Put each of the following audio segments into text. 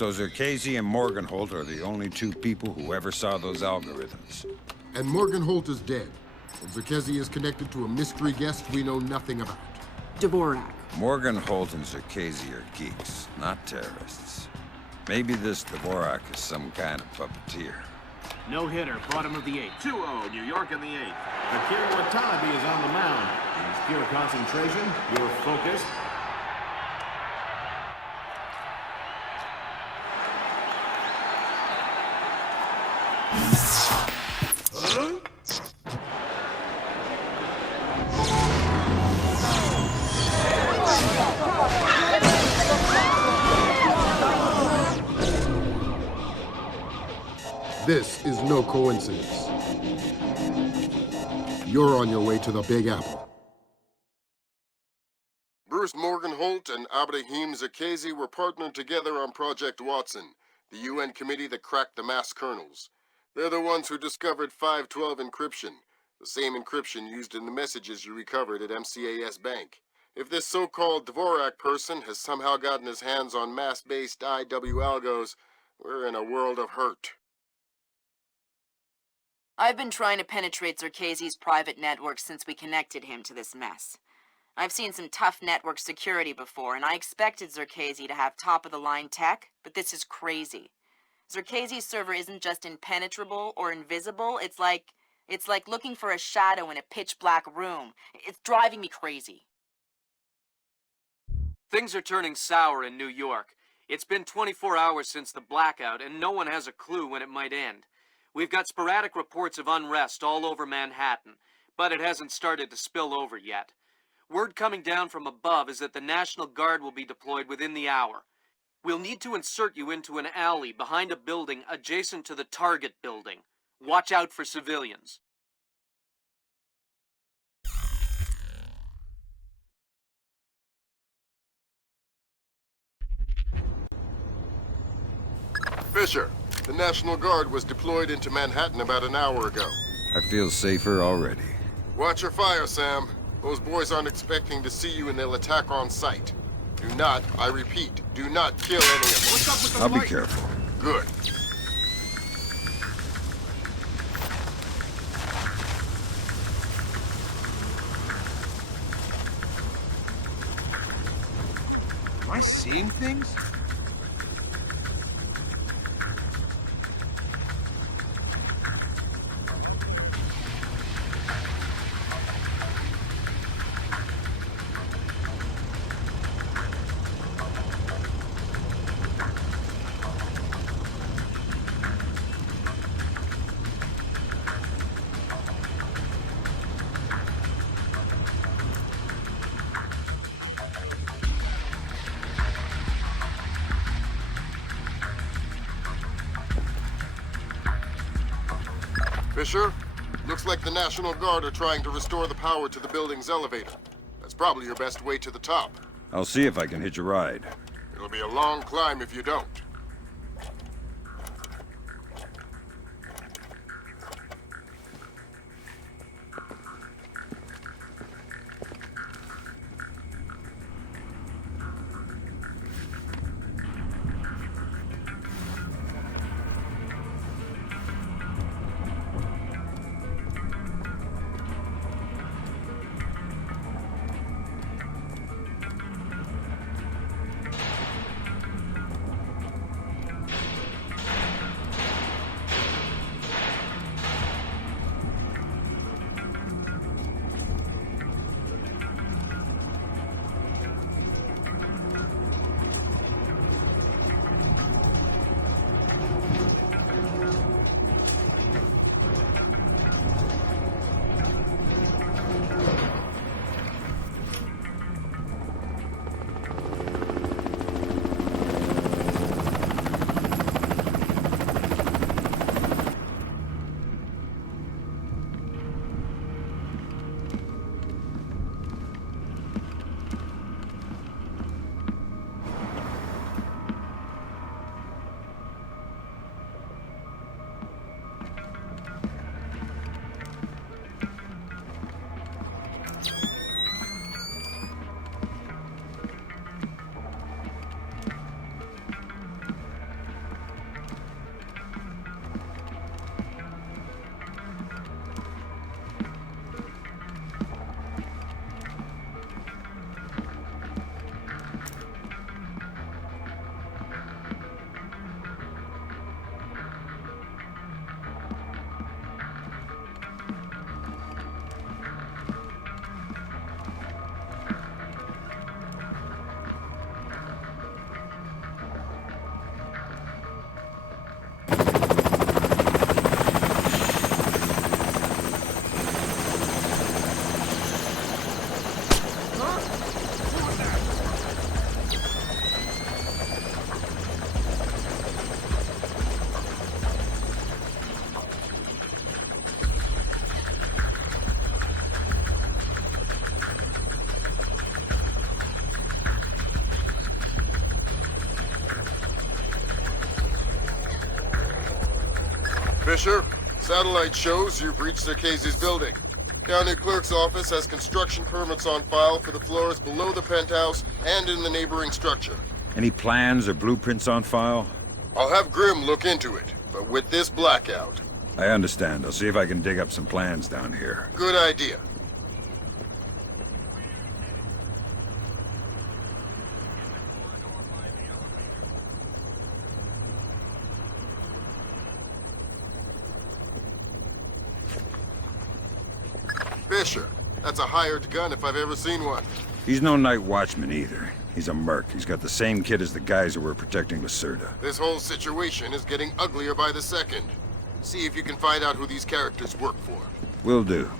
So Zerkasi and Morgenholt are the only two people who ever saw those algorithms. And Morgenholt is dead. And Zerkasi is connected to a mystery guest we know nothing about. Dvorak. Morgenholt and Zerkasi are geeks, not terrorists. Maybe this Dvorak is some kind of puppeteer. No hitter, bottom of the 8th. 2-0, New York in the 8th. Akira Watanabe is on the mound. He's pure concentration, pure focus. This is no coincidence. You're on your way to the Big Apple. Bruce Morgenholt and Abraham Zerkasi were partnered together on Project Watson, the UN committee that cracked the mass kernels. They're the ones who discovered 512 encryption, the same encryption used in the messages you recovered at MCAS Bank. If this so-called Dvorak person has somehow gotten his hands on mass-based IW algos, we're in a world of hurt. I've been trying to penetrate Zerkasi's private network since we connected him to this mess. I've seen some tough network security before, and I expected Zerkasi to have top-of-the-line tech, but this is crazy. Zerkasi's server isn't just impenetrable or invisible, it's like looking for a shadow in a pitch-black room. It's driving me crazy. Things are turning sour in New York. It's been 24 hours since the blackout, and no one has a clue when it might end. We've got sporadic reports of unrest all over Manhattan, but it hasn't started to spill over yet. Word coming down from above is that the National Guard will be deployed within the hour. We'll need to insert you into an alley behind a building adjacent to the target building. Watch out for civilians. Fisher, the National Guard was deployed into Manhattan about an hour ago. I feel safer already. Watch your fire, Sam. Those boys aren't expecting to see you and they'll attack on sight. Do not, I repeat, do not kill any of them. What's up with the I'll be light? careful. Good. Am I seeing things? Fisher, looks like the National Guard are trying to restore the power to the building's elevator. That's probably your best way to the top. I'll see if I can hitch a ride. It'll be a long climb if you don't. Fisher, satellite shows you've reached Circassi's building. County Clerk's office has construction permits on file for the floors below the penthouse and in the neighboring structure. Any plans or blueprints on file? I'll have Grim look into it, but with this blackout. I understand. I'll see if I can dig up some plans down here. Good idea. Fisher, that's a hired gun if I've ever seen one. He's no night watchman either. He's a merc. He's got the same kit as the guys who were protecting Lacerda. This whole situation is getting uglier by the second. See if you can find out who these characters work for. Will do.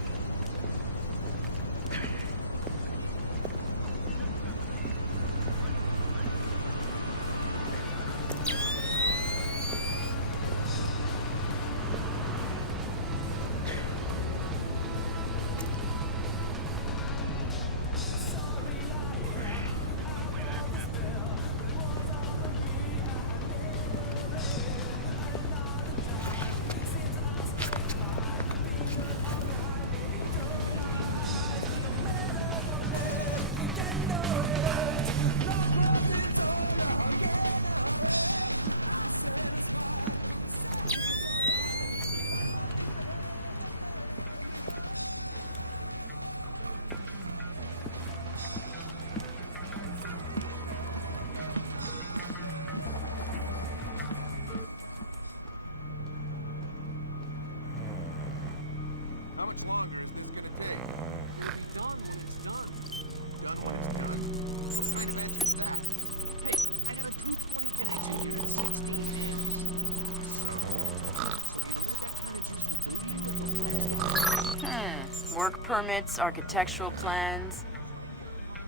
Work permits, architectural plans.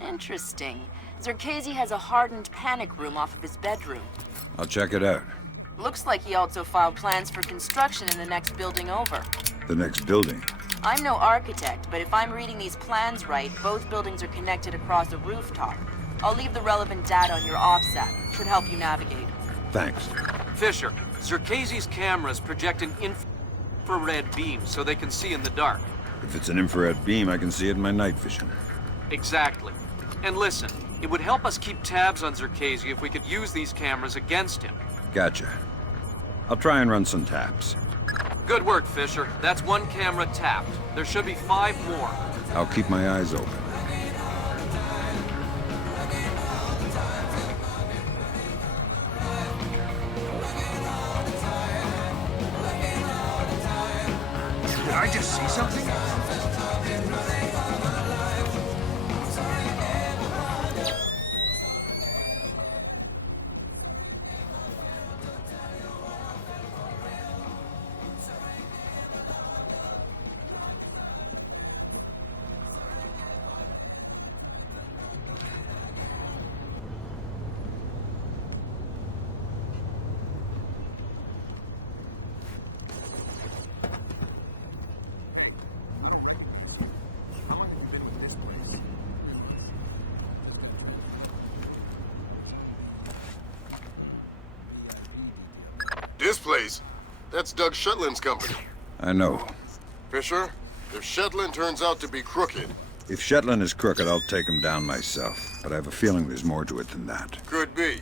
Interesting. Zerkasi has a hardened panic room off of his bedroom. I'll check it out. Looks like he also filed plans for construction in the next building over. The next building. I'm no architect, but if I'm reading these plans right, both buildings are connected across a rooftop. I'll leave the relevant data on your offset. Should help you navigate. Thanks. Fisher, Zerkasi's cameras project an infrared beam so they can see in the dark. If it's an infrared beam, I can see it in my night vision. Exactly. And listen, it would help us keep tabs on Zerkasi if we could use these cameras against him. Gotcha. I'll try and run some taps. Good work, Fisher. That's one camera tapped. There should be 5 more. I'll keep my eyes open. Did I just see something? This place? That's Doug Shetland's company. I know. Fisher, if Shetland turns out to be crooked... If Shetland is crooked, I'll take him down myself. But I have a feeling there's more to it than that. Could be.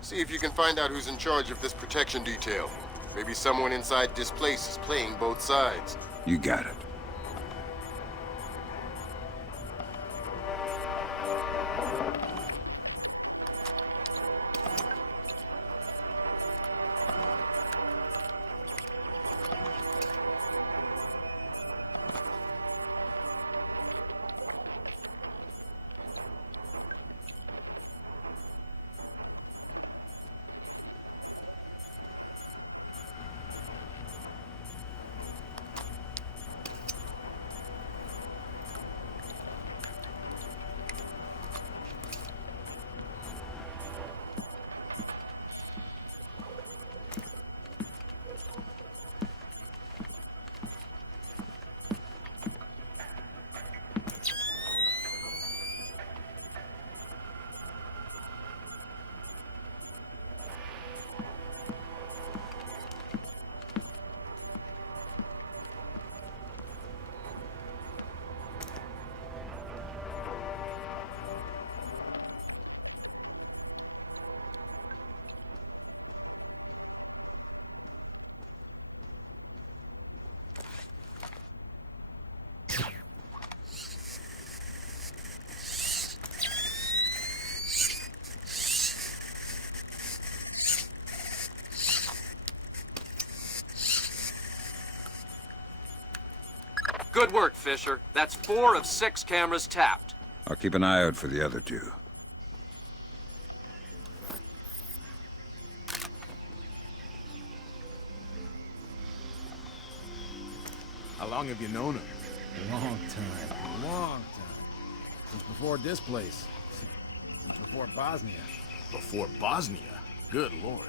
See if you can find out who's in charge of this protection detail. Maybe someone inside this place is playing both sides. You got it. Good work, Fisher. That's 4 of 6 cameras tapped. I'll keep an eye out for the other 2. How long have you known him? Long time. Long time. Since before this place. Since before Bosnia. Before Bosnia? Good lord.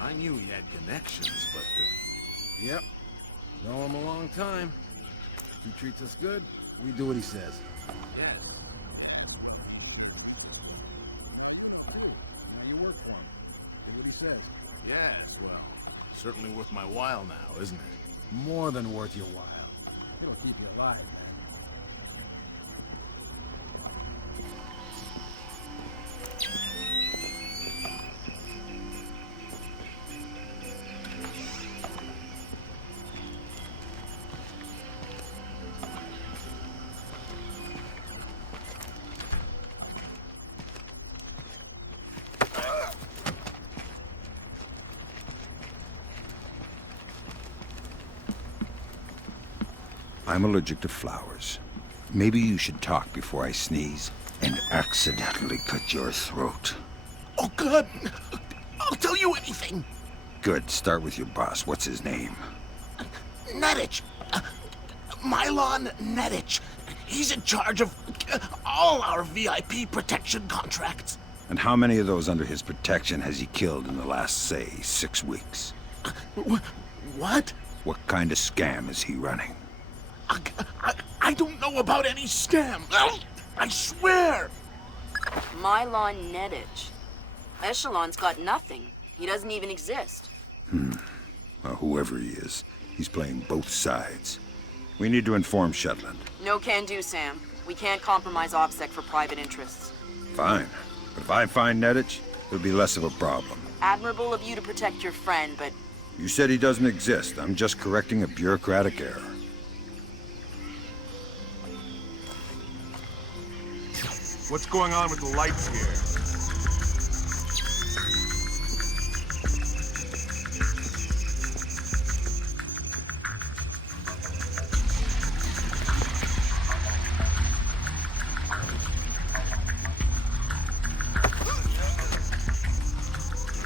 I knew he had connections, but... Yep. Know him a long time. He treats us good, we do what he says. Yes. Now you work for him. Do what he says. Yes, well, certainly worth my while now, isn't it? More than worth your while. It'll keep you alive, man. I'm allergic to flowers. Maybe you should talk before I sneeze and accidentally cut your throat. Oh, good! I'll tell you anything! Good. Start with your boss. What's his name? Nedich! Mylon Nedich. He's in charge of all our VIP protection contracts. And how many of those under his protection has he killed in the last, say, 6 weeks? What? What kind of scam is he running? I don't know about any scam. I swear. Mylon Nedich. Echelon's got nothing. He doesn't even exist. Well, whoever he is, he's playing both sides. We need to inform Shetland. No can do, Sam. We can't compromise OPSEC for private interests. Fine. But if I find Nedich, it'll be less of a problem. Admirable of you to protect your friend, but You said he doesn't exist. I'm just correcting a bureaucratic error. What's going on with the lights here?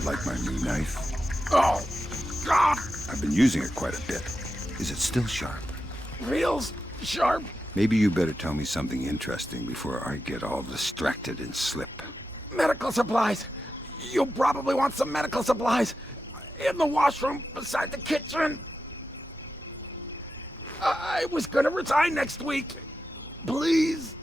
Like my new knife? Oh, God! I've been using it quite a bit. Is it still sharp? Real sharp. Maybe you better tell me something interesting before I get all distracted and slip. Medical supplies. You'll probably want some medical supplies. In the washroom beside the kitchen. I was gonna resign next week. Please.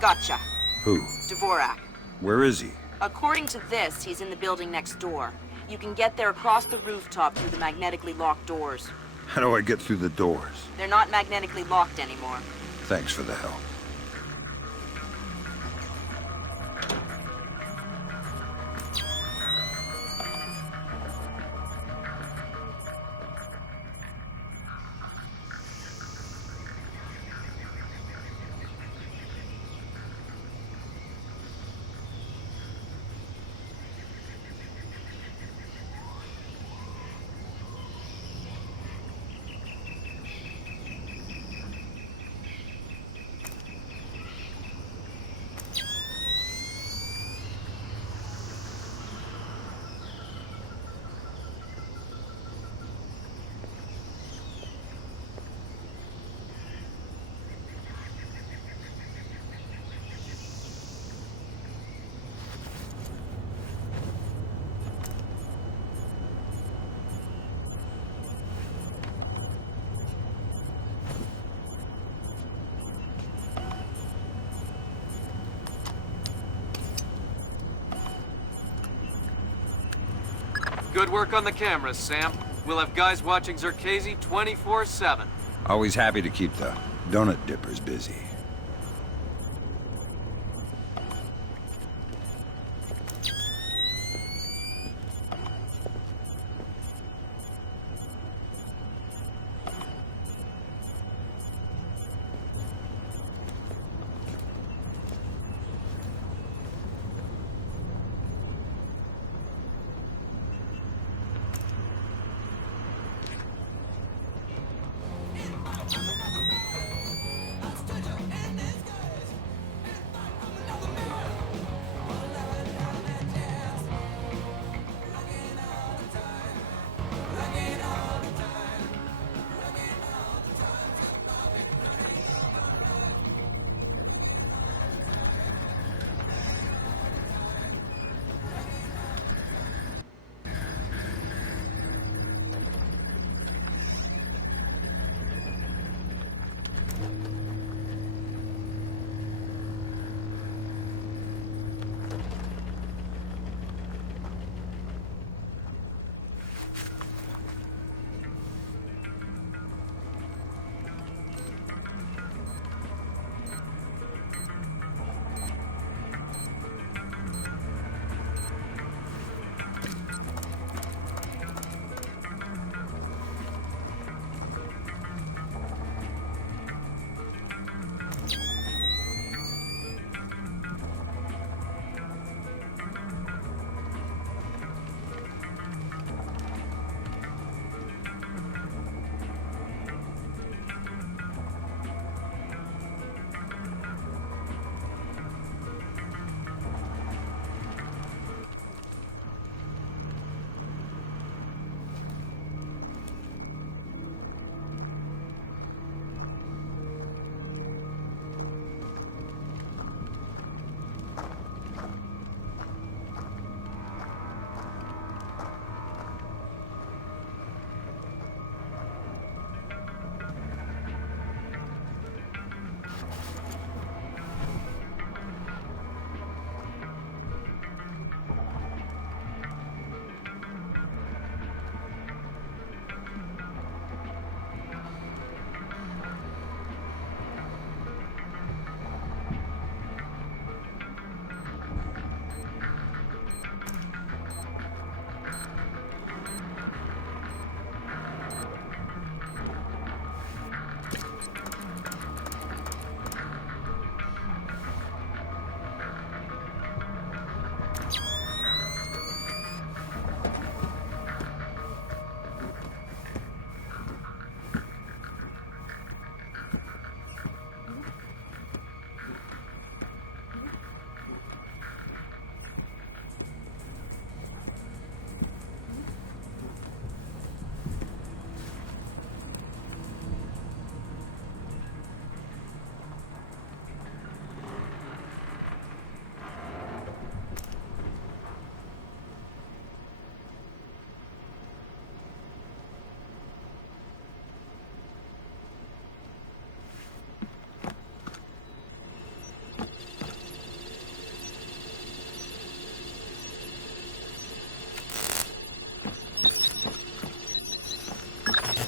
gotcha. Who? Dvorak. Where is he? According to this, he's in the building next door. You can get there across the rooftop through the magnetically locked doors. How do I get through the doors? They're not magnetically locked anymore. Thanks for the help. Good work on the cameras, Sam. We'll have guys watching Zerkazy 24/7. Always happy to keep the donut dippers busy.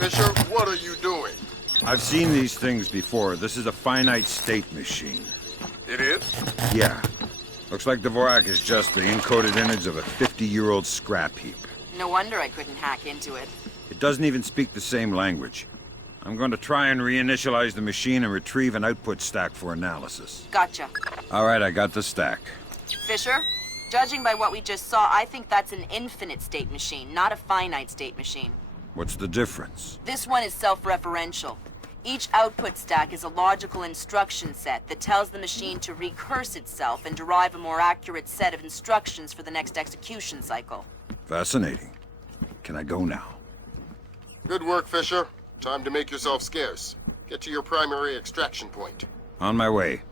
Fisher, what are you doing? I've seen these things before. This is a finite state machine. It is? Yeah. Looks like Dvorak is just the encoded image of a 50-year-old scrap heap. No wonder I couldn't hack into it. It doesn't even speak the same language. I'm going to try and reinitialize the machine and retrieve an output stack for analysis. Gotcha. All right, I got the stack. Fisher, judging by what we just saw, I think that's an infinite state machine, not a finite state machine. What's the difference? This one is self-referential. Each output stack is a logical instruction set that tells the machine to recurse itself and derive a more accurate set of instructions for the next execution cycle. Fascinating. Can I go now? Good work, Fisher. Time to make yourself scarce. Get to your primary extraction point. On my way.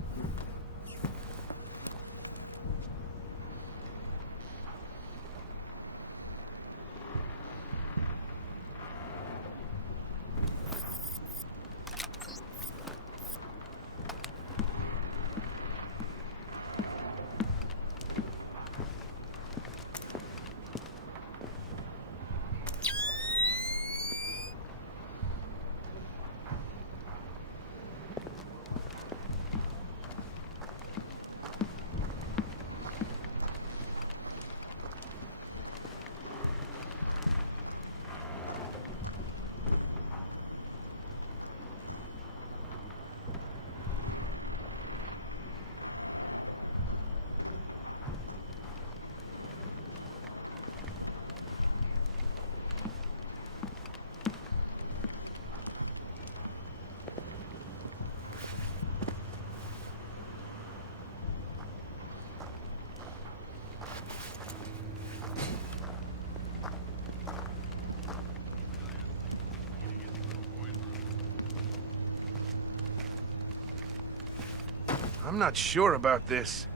I'm not sure about this.